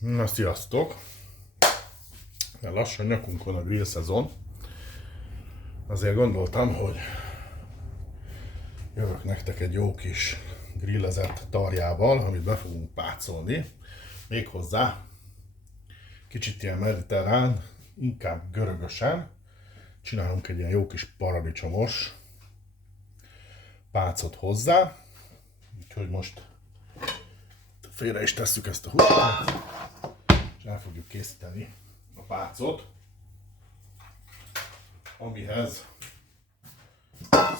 Na, sziasztok! Mert lassan nyakunk van a grill szezon. Azért gondoltam, hogy jövök nektek egy jó kis grillezett tarjával, amit be fogunk pácolni. Méghozzá kicsit ilyen mediterrán, inkább görögösen. Csinálunk egy ilyen jó kis paradicsomos pácot hozzá. Úgyhogy most félre is tesszük ezt a húsát, és el fogjuk készíteni a pácot, amihez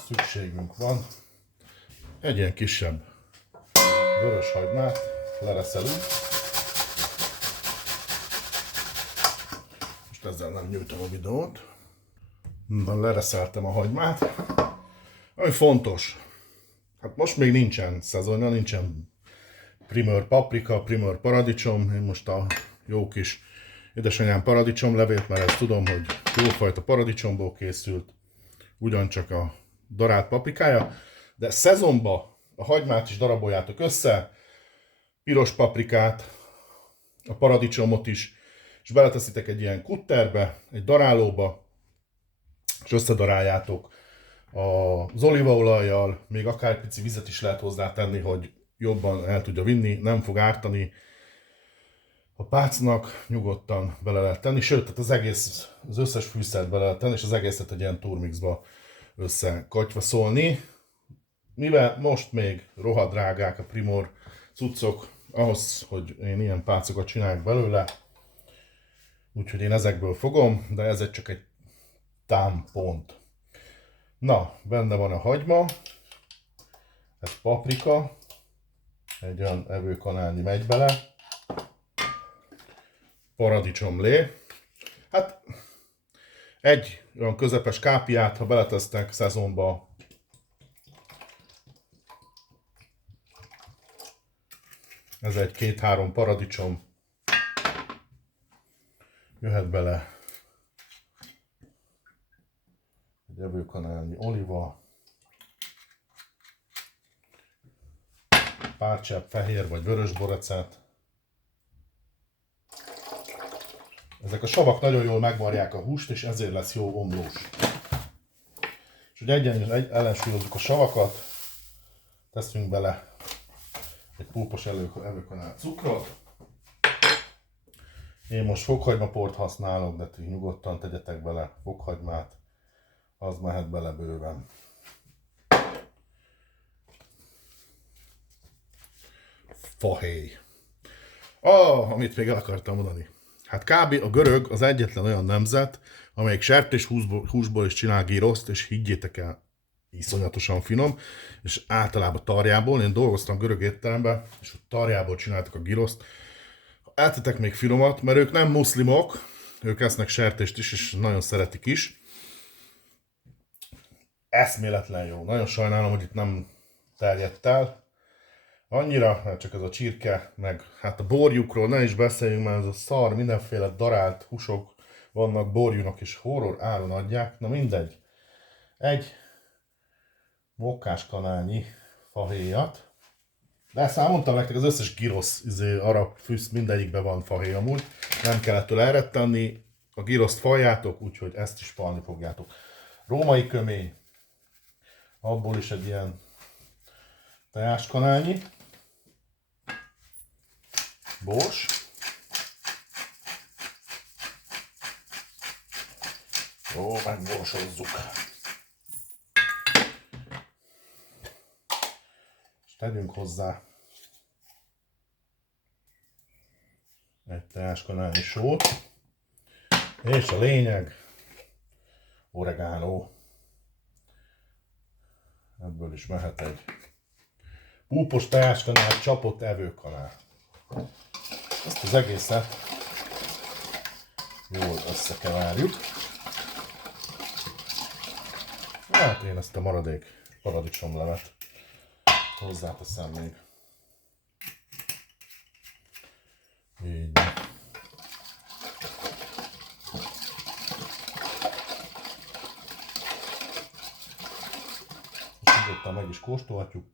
szükségünk van egy ilyen kisebb vörös hagymát, lereszelünk. Most ezzel nem nyújtom a videót. Lereszeltem a hagymát. Ami fontos, hát most még nincsen szezonja, nincsen primőr paprika, primőr paradicsom. Én most a jó kis édesanyám paradicsomlevét, mert ezt tudom, hogy jófajta paradicsomból készült, ugyancsak a darált paprikája, de szezonban a hagymát is daraboljátok össze, piros paprikát, a paradicsomot is, és beleteszitek egy ilyen kutterbe, egy darálóba, és összedaráljátok az olívaolajjal, még akár pici vizet is lehet hozzátenni, hogy jobban el tudja vinni, nem fog ártani. A pácnak nyugodtan bele lehet tenni, sőt, tehát az összes fűszert bele lehet tenni, és az egészet egy ilyen turmixba összekatyvaszolni. Mivel most még rohadrágák a Primor cuccok, ahhoz, hogy én ilyen pácokat csináljak belőle, úgyhogy én ezekből fogom, de ez csak egy támpont. Na, benne van a hagyma, ez paprika, egy olyan evőkanálnyi megy bele, paradicsomlé. Hát egy olyan közepes kápiát, ha beletesztek szezonba, ez egy 2-3 paradicsom, jöhet bele egy evőkanálnyi oliva, pár csepp fehér vagy vörös borecát. Ezek a savak nagyon jól megvarják a húst, és ezért lesz jó omlós. És hogy ellensúlyozzuk a savakat, teszünk bele egy pulpos evőkanál cukrot. Én most fokhagymaport használok, de ti nyugodtan tegyetek bele fokhagymát, az mehet bele bőven. Fahéj. Amit még el akartam mondani. Hát kb. A görög az egyetlen olyan nemzet, amelyik sertéshúsból is csinál gíroszt, és higgyétek el, iszonyatosan finom, és általában tarjából. Én dolgoztam görög étteremben, és ott tarjából csináltak a gíroszt. Eltetek még finomat, mert ők nem muszlimok, ők esznek sertést is, és nagyon szeretik is. Eszméletlen jó. Nagyon sajnálom, hogy itt nem terjedt el. Annyira, hát csak ez a csirke, meg hát a borjukról ne is beszéljünk, mert ez a szar, mindenféle darált húsok vannak, borjúnak és horror áron adják. Na mindegy. Egy mókáskanálnyi fahéjat. De ezt már mondtam nektek, az összes girosz, arab fűsz, mindegyikben van fahéj amúgy. Nem kell ettől elretteni. A giroszt faljátok, úgyhogy ezt is falni fogjátok. Római kömény. Abból is egy ilyen teáskanálnyi. Bors. Jó, megborsozzuk. És tegyünk hozzá egy teáskanálnyi sót. És a lényeg, oregano. Ebből is mehet egy púpos teáskanál, csapott evőkanál. Ezt az egészet jól összekeverjük. Hát én ezt a maradék paradicsomlevet hozzáteszem még. Így. És nyugodtan meg is kóstolhatjuk.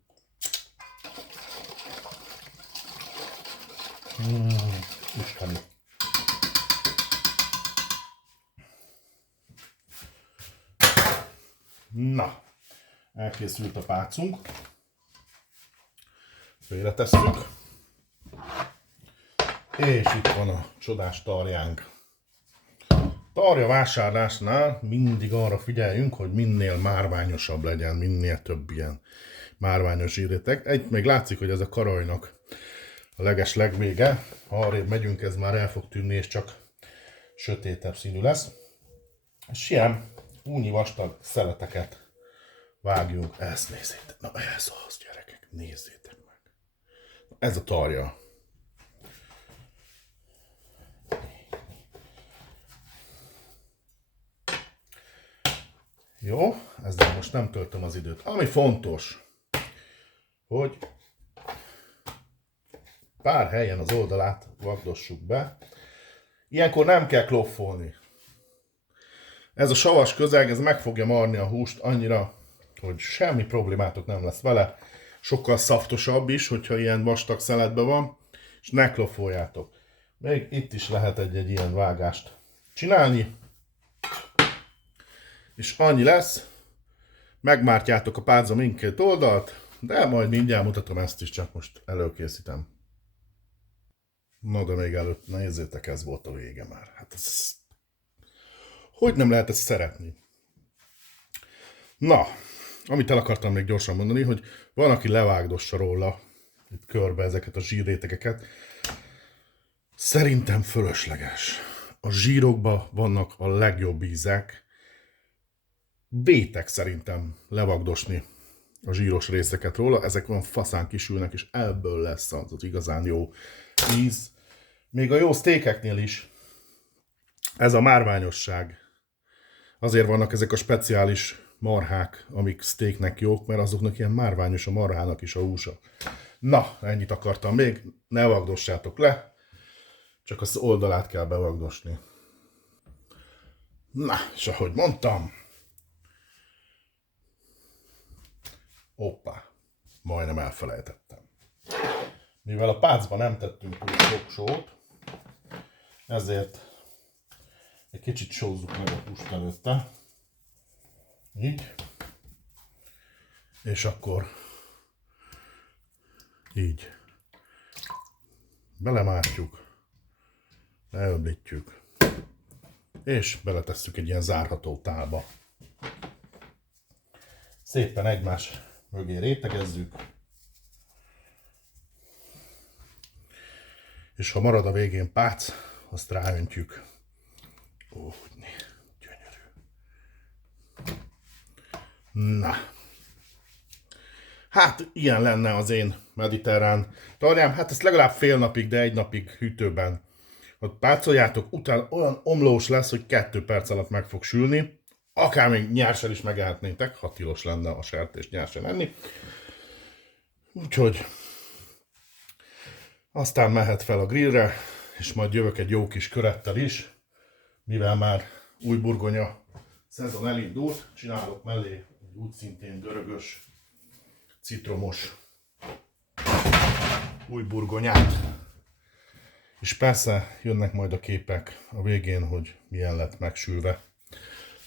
Isteni. Na, elkészült a pácunk. Félretesszük. És itt van a csodás tarjánk. Tarja vásárlásnál mindig arra figyeljünk, hogy minél márványosabb legyen, minél több ilyen márványos zsírréteg. Egy még látszik, hogy ez a karajnak a legvége. Ha arrébb megyünk, ez már el fog tűnni, és csak sötétebb színű lesz. És ilyen únyi vastag szeleteket vágjunk. Ezt nézzétek. Na ez az, gyerekek, nézzétek meg. Ez a tarja. Jó, ezzel most nem töltöm az időt. Ami fontos, hogy pár helyen az oldalát vagdossuk be. Ilyenkor nem kell kloffolni. Ez a savas közeg, ez meg fogja marni a húst annyira, hogy semmi problémátok nem lesz vele. Sokkal szaftosabb is, hogyha ilyen vastag szeletben van, és ne kloffoljátok. Még itt is lehet egy ilyen vágást csinálni. És annyi lesz, megmártjátok a pálca mindkét oldalt, de majd mindjárt mutatom ezt is, csak most előkészítem. Na de még előtt, nézzétek, ez volt a vége már. Hát ez... Hogy nem lehet ezt szeretni? Na, amit el akartam még gyorsan mondani, hogy van, aki levágdossa róla itt körbe ezeket a zsírrétegeket. Szerintem fölösleges. A zsírokban vannak a legjobb ízek. Vétek szerintem levagdosni a zsíros részeket róla. Ezek olyan faszán kisülnek, és ebből lesz az igazán jó íz. Még a jó sztékeknél is ez a márványosság. Azért vannak ezek a speciális marhák, amik sztéknek jók, mert azoknak ilyen márványos a marhának is a húsa. Na, ennyit akartam még. Ne vagdossátok le, csak az oldalát kell bevagdosni. Na, és ahogy mondtam, hoppá, majdnem elfelejtettem. Mivel a pácba nem tettünk túl sok sót, ezért egy kicsit sózzuk meg a húst előtte. Így. És akkor így. Belemártjuk, leöblítjük, és beletesszük egy ilyen zárható tálba. Szépen egymás mögé rétegezzük. És ha marad a végén pác, azt ráöntjük. Ó, gyönyörű. Na. Hát, ilyen lenne az én mediterrán tarjám. Hát ezt legalább fél napig, de egy napig hűtőben. Ha pácoljátok, utána olyan omlós lesz, hogy 2 perc alatt meg fog sülni. Akár még nyersen is megehetnétek, ha tilos lenne a sertést nyersen enni. Úgyhogy aztán mehet fel a grillre, és majd jövök egy jó kis körettel is, mivel már új burgonya szezon elindult, csinálok mellé úgy szintén dörögös, citromos új burgonyát. És persze jönnek majd a képek a végén, hogy milyen lett megsülve.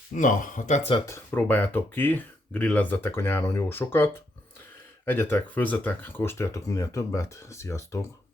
Na, ha tetszett, próbáljátok ki, grillezzetek a nyáron jó sokat. Egyetek, főzzetek, kóstoljatok minél többet. Sziasztok!